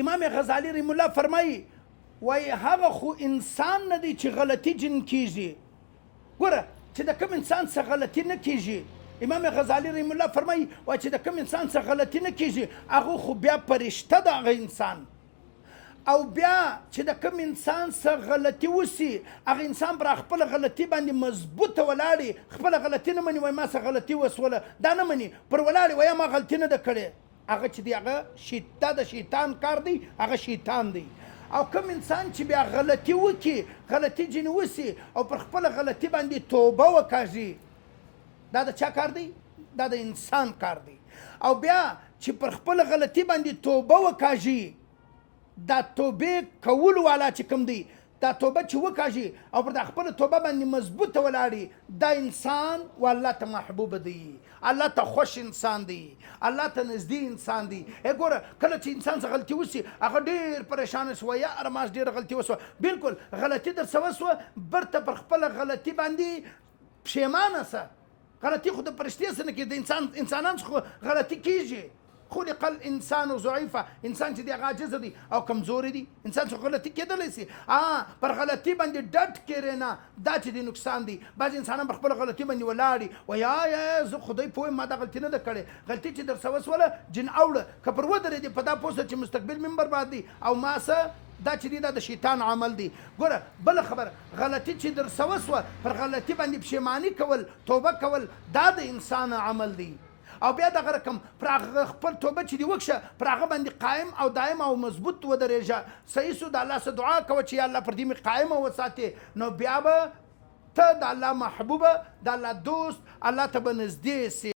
امام غزالی رحم الله فرمایي وای هغه خو انسان نه دی چې غلطي جن کیږي. ګوره چې د کوم انسان څخه غلطي نه کیږي، امام غزالی رحم الله فرمایي وای چې د کوم انسان څخه غلطي نه کیږي هغه خو بیا فرشته ده هغه انسان. او بیا چې د کوم انسان څخه غلطي وسی هغه انسان پر خپل غلطي باندې مضبوطه ولاړی، خپل غلطي نه مني وای ما څخه غلطي وسوله دا نه مني پر ولاړی وای ما غلطي نه ده کړې، هغه چې دی هغه د شیطان کار دی، هغه شیطان دی. او کوم انسان چې بیا غلطي وکي، غلطي جن وسی او پر خپل غلطي باندې توبه وکاږي، دا د چا کار دی؟ دا د انسان کار دی. او بیا چې پر خپل غلطي باندې توبه وکاږي، دا توبه کول والا چې کوم دی دا توبه چې وکاږي او پر خپل توبه باندې مضبوطه ولاړی، دا انسان والله ته محبوب دی، الله ته خوش انسان دی، الله ته نږدې انسان دی. ګوره کله چې انسان څه غلطي وسی هغه ډیر پریشان شو، یا ارماس ډیر غلطي وسوه، بالکل غلطي در څه وسوه برته پر خپل غلطي باندې پښیمانه سه. غلطي خو د فرشتې څه نه کېږي، د انسانان څخه غلطي کېږي. خلق الانسان ضعیفه، انسان چې دی هغه عاجز دی او کمزوری دی، انسان څخه غلطي کېدلی سي. پر غلطي باندې ډټ کېرې نه، دا چې دی نقصان دی. بعضې انسانان پر خپله غلطي باندې ولاړي وایي زه خدای پوه ما دا غلطي نه ده کړې، غلطي چې در څه وسوله جن اوړه که پر ودرېدې په دا پوه چې مستقبل من برباد دی او ما څه دا چې دی دا د شیطان عمل دی. ګوره بله خبره، غلطي چې در څه وسوه پر غلطي باندې پښیماني کول، توبه کول، دا د انسان عمل دی. او بیا دغه رقم پر هغه خپل توبه چې دی وکشه پر هغه باندې قایم او دایم او مضبوط ودرېږه. صحیح سو د الله څخه دعا کوه چې یا الله پر دې مې قایمه وساتې، نو بیا به ته د الله محبوبه، د الله دوست، الله ته به نږدې سي.